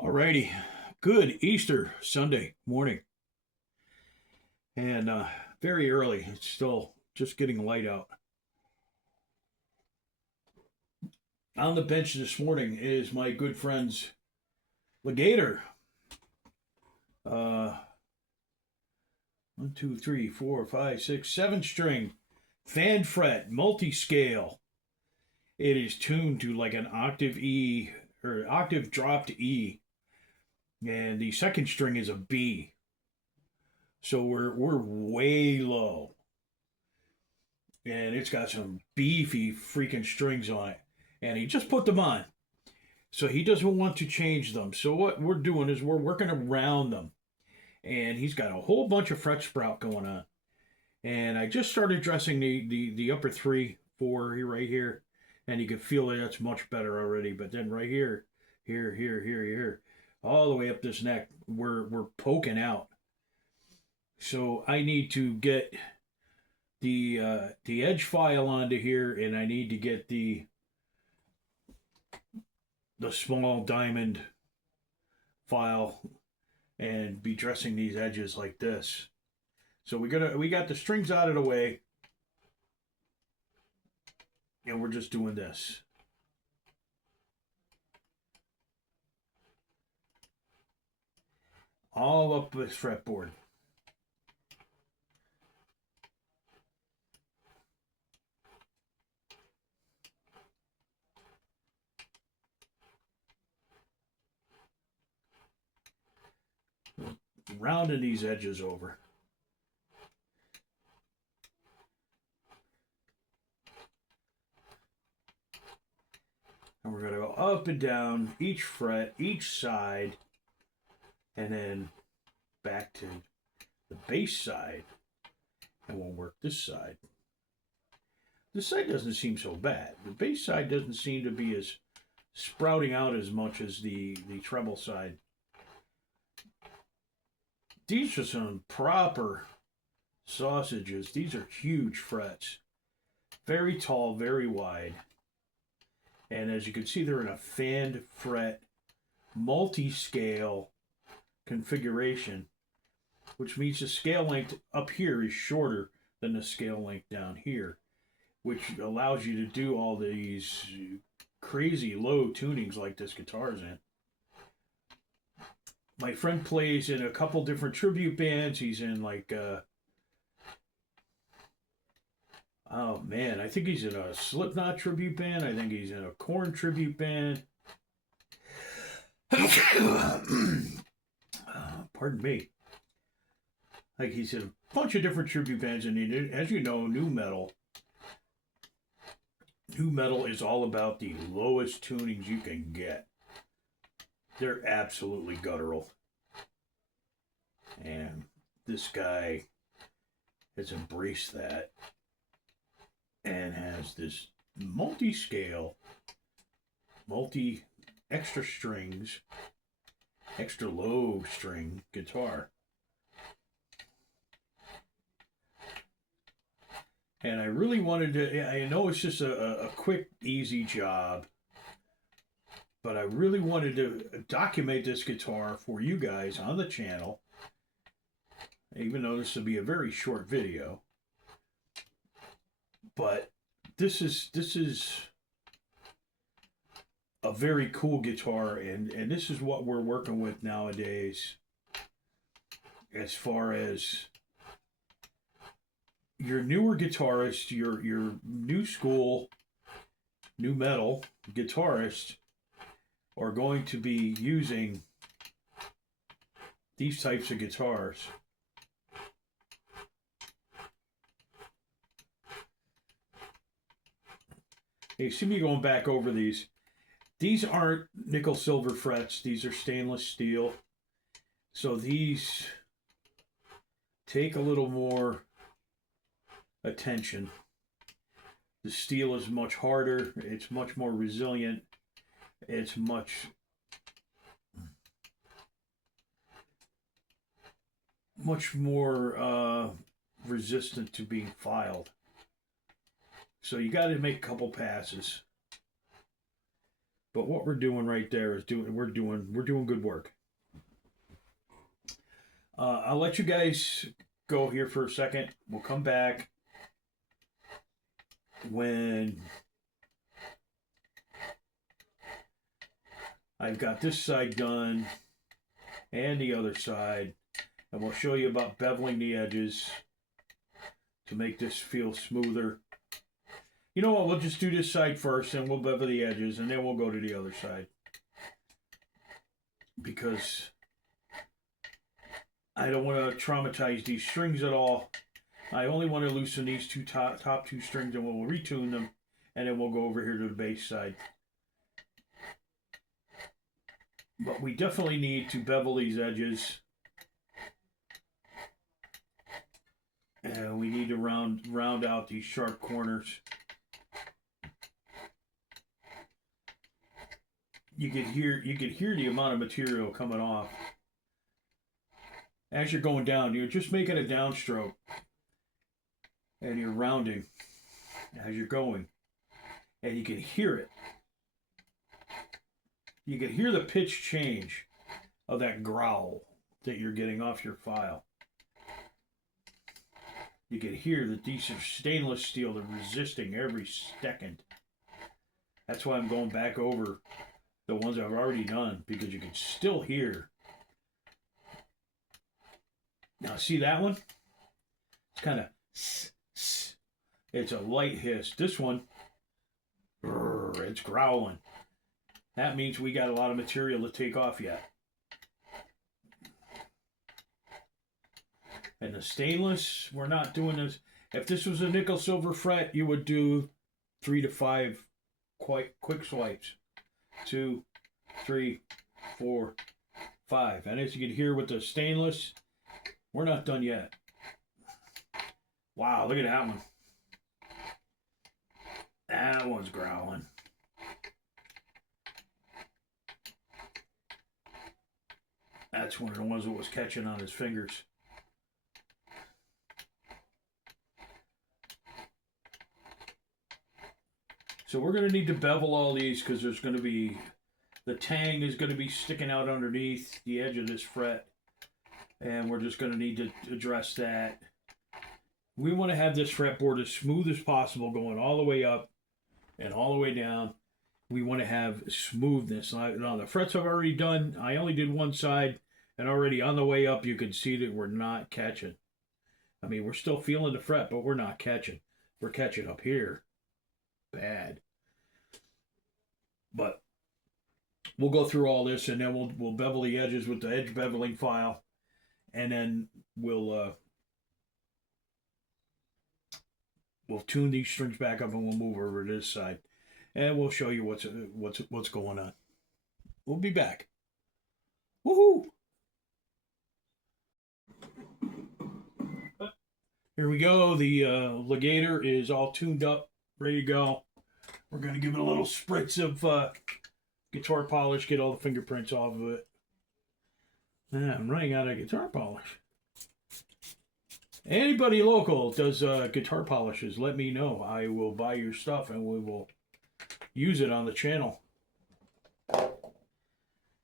Alrighty, good Easter Sunday morning, and very early. It's still just getting light out. On the bench this morning is my good friend's Legator. Uh, one, two, three, four, five, six, seven string, fan fret, multi scale. It is tuned to like an octave E or octave dropped E, and the second string is a B. So we're way low, and it's got some beefy freaking strings on it. And he just put them on. So he doesn't want to change them. So what we're doing is we're working around them. And he's got a whole bunch of fret sprout going on. And I just started dressing the upper three, four here, right here. And you can feel that that's much better already. But then right here, here, all the way up this neck, we're poking out. So I need to get the edge file onto here, and I need to get the small diamond file and be dressing these edges like this. So we got the strings out of the way, and we're just doing this. All up this fretboard. Rounding these edges over. And we're going to go up and down each fret, each side, and then back to the bass side. And we'll work this side. This side doesn't seem so bad. The bass side doesn't seem to be as sprouting out as much as the treble side. These are some proper sausages. These are huge frets. Very tall, very wide. And as you can see, they're in a fanned fret multi-scale configuration, which means the scale length up here is shorter than the scale length down here, which allows you to do all these crazy low tunings like this guitar's in. My friend plays in a couple different tribute bands. He's in like oh man, I think he's in a Slipknot tribute band. I think he's in a Korn tribute band. Pardon me. Like he's in a bunch of different tribute bands, and as you know, new metal is all about the lowest tunings you can get. They're absolutely guttural. And this guy has embraced that and has this multi-scale, multi extra strings, extra low string guitar. And I really wanted to, I know it's just a quick, easy job, but I really wanted to document this guitar for you guys on the channel, even though this will be a very short video. But this is a very cool guitar, and this is what we're working with nowadays as far as your newer guitarist, your new school, new metal guitarist are going to be using these types of guitars. You see me going back over these. These aren't nickel silver frets. These are stainless steel. So these take a little more attention. The steel is much harder. It's much more resilient. It's much more resistant to being filed. So you got to make a couple passes. But what we're doing right there is we're doing good work. I'll let you guys go here for a second. We'll come back when I've got this side done and the other side, and we'll show you about beveling the edges to make this feel smoother. You know what, we'll just do this side first and we'll bevel the edges and then we'll go to the other side. Because I don't want to traumatize these strings at all. I only want to loosen these top two strings and we'll retune them, and then we'll go over here to the bass side. But we definitely need to bevel these edges. And we need to round out these sharp corners. You could hear the amount of material coming off. As you're going down, you're just making a downstroke. And you're rounding as you're going. And you can hear it. You can hear the pitch change of that growl that you're getting off your file. You can hear that these are stainless steel. They're resisting every second. That's why I'm going back over the ones I've already done, because you can still hear. Now see that one? It's kind of, it's a light hiss. This one, it's growling. That means we got a lot of material to take off yet. And the stainless, we're not doing this. If this was a nickel silver fret, you would do 3 to 5 quite quick swipes. 2, 3, 4, 5. And as you can hear with the stainless, we're not done yet. Wow, look at that one. That one's growling. That's one of the ones that was catching on his fingers. So we're going to need to bevel all these, because there's going to be, the tang is going to be sticking out underneath the edge of this fret. And we're just going to need to address that. We want to have this fretboard as smooth as possible, going all the way up and all the way down. We want to have smoothness. Now the frets I've already done, I only did one side, and already on the way up you can see that we're not catching. I mean, we're still feeling the fret, but we're not catching. We're catching up here. Bad. But we'll go through all this, and then we'll bevel the edges with the edge beveling file, and then we'll tune these strings back up, and we'll move over to this side, and we'll show you what's going on. We'll be back. Woohoo! Here we go. The Legator is all tuned up, ready to go. We're going to give it a little spritz of guitar polish, get all the fingerprints off of it. I'm running out of guitar polish. Anybody local does guitar polishes, let me know. I will buy your stuff and we will use it on the channel.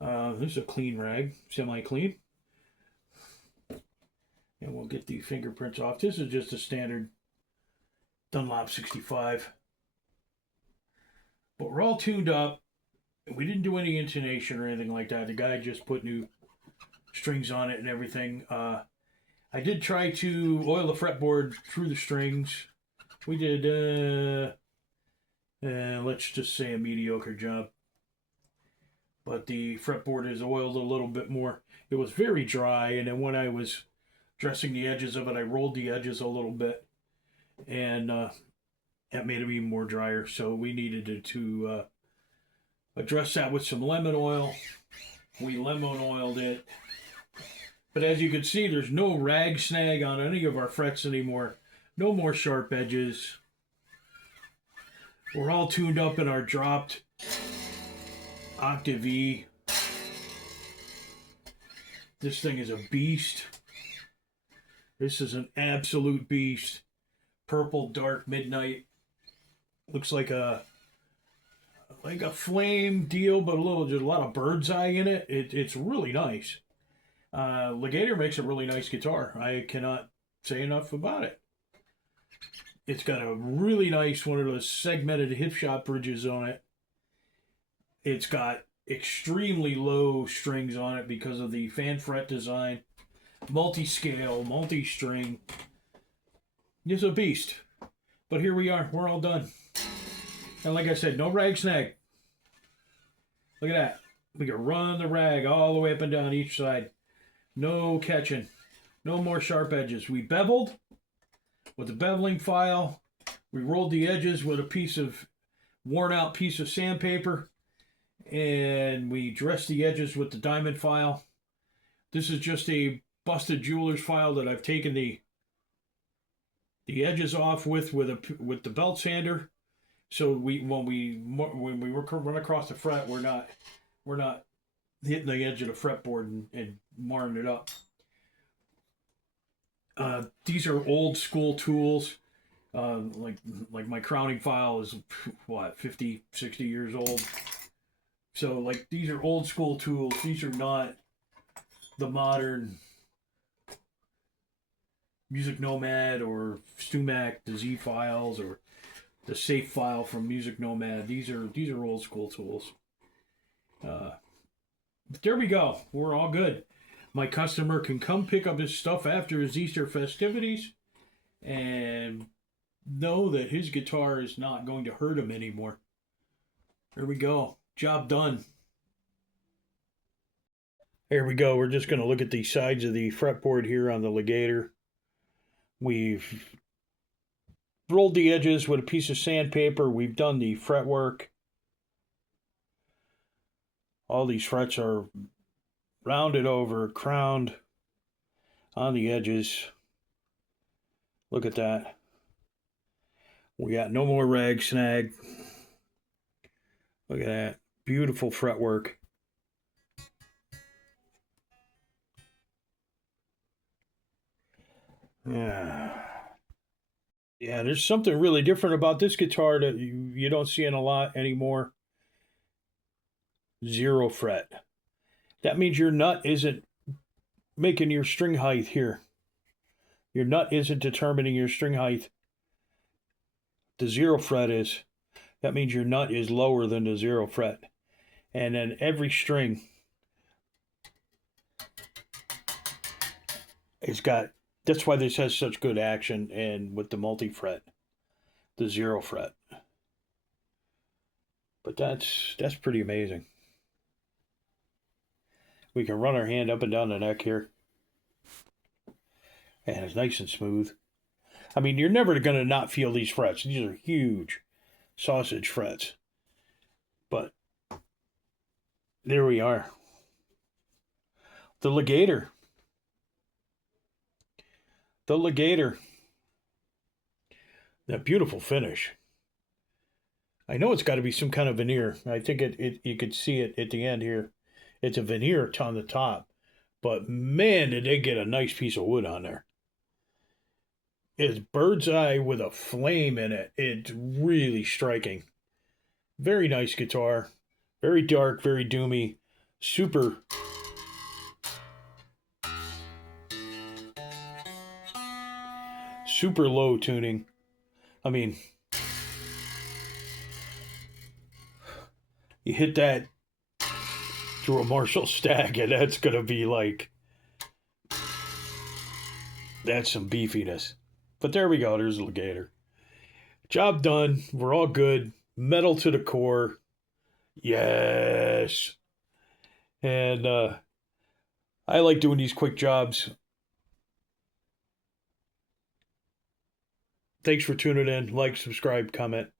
This is a clean rag, semi-clean. And we'll get the fingerprints off. This is just a standard Dunlop 65. But we're all tuned up. We didn't do any intonation or anything like that. The guy just put new strings on it and everything. I did try to oil the fretboard through the strings. We did, let's just say, a mediocre job. But the fretboard is oiled a little bit more. It was very dry, and then when I was dressing the edges of it, I rolled the edges a little bit, and that made it even more drier. So we needed to address that with some lemon oil. We lemon oiled it. But as you can see, there's no rag snag on any of our frets anymore. No more sharp edges. We're all tuned up in our dropped octave E. This thing is a beast. This is an absolute beast. Purple Dark Midnight. Looks like a like a flame deal, but just a lot of bird's eye in it. It's really nice. Legator makes a really nice guitar. I cannot say enough about it. It's got a really nice one of those segmented hip shot bridges on it. It's got extremely low strings on it because of the fan fret design. Multi-scale, multi-string. It's a beast. But here we are. We're all done. And like I said, no rag snag. Look at that. We can run the rag all the way up and down each side. No catching. No more sharp edges. We beveled with the beveling file. We rolled the edges with a piece of worn out piece of sandpaper. And we dressed the edges with the diamond file. This is just a busted jeweler's file that I've taken the edges off with the belt sander. So when we run across the fret, we're not hitting the edge of the fretboard and marring it up. These are old school tools. Like my crowning file is what, 50, 60 years old. So like these are old school tools. These are not the modern Music Nomad or StewMac, the Z files, or the safe file from Music Nomad. These are old school tools. But there we go. We're all good. My customer can come pick up his stuff after his Easter festivities and know that his guitar is not going to hurt him anymore. There we go. Job done. Here we go. We're just going to look at the sides of the fretboard here on the Legator. We've rolled the edges with a piece of sandpaper. We've done the fretwork. All these frets are rounded over, crowned on the edges. Look at that. We got no more rag snag. Look at that. Beautiful fretwork. Yeah, there's something really different about this guitar that you don't see in a lot anymore. 0 fret. That means your nut isn't making your string height here. Your nut isn't determining your string height. The 0 fret is. That means your nut is lower than the 0 fret. And then every string it's got, that's why this has such good action, and with the multi-fret, the 0 fret. But that's pretty amazing. We can run our hand up and down the neck here. And it's nice and smooth. I mean, you're never going to not feel these frets. These are huge sausage frets. But there we are. The Legator. The Legator. That beautiful finish. I know it's got to be some kind of veneer. I think you could see it at the end here. It's a veneer on the top. But man, did they get a nice piece of wood on there. It's bird's eye with a flame in it. It's really striking. Very nice guitar. Very dark, very doomy. Super low tuning. I mean, you hit that through a Marshall Stag and that's going to be like, that's some beefiness. But there we go. There's the Legator. Job done. We're all good. Metal to the core. Yes. And I like doing these quick jobs. Thanks for tuning in. Like, subscribe, comment.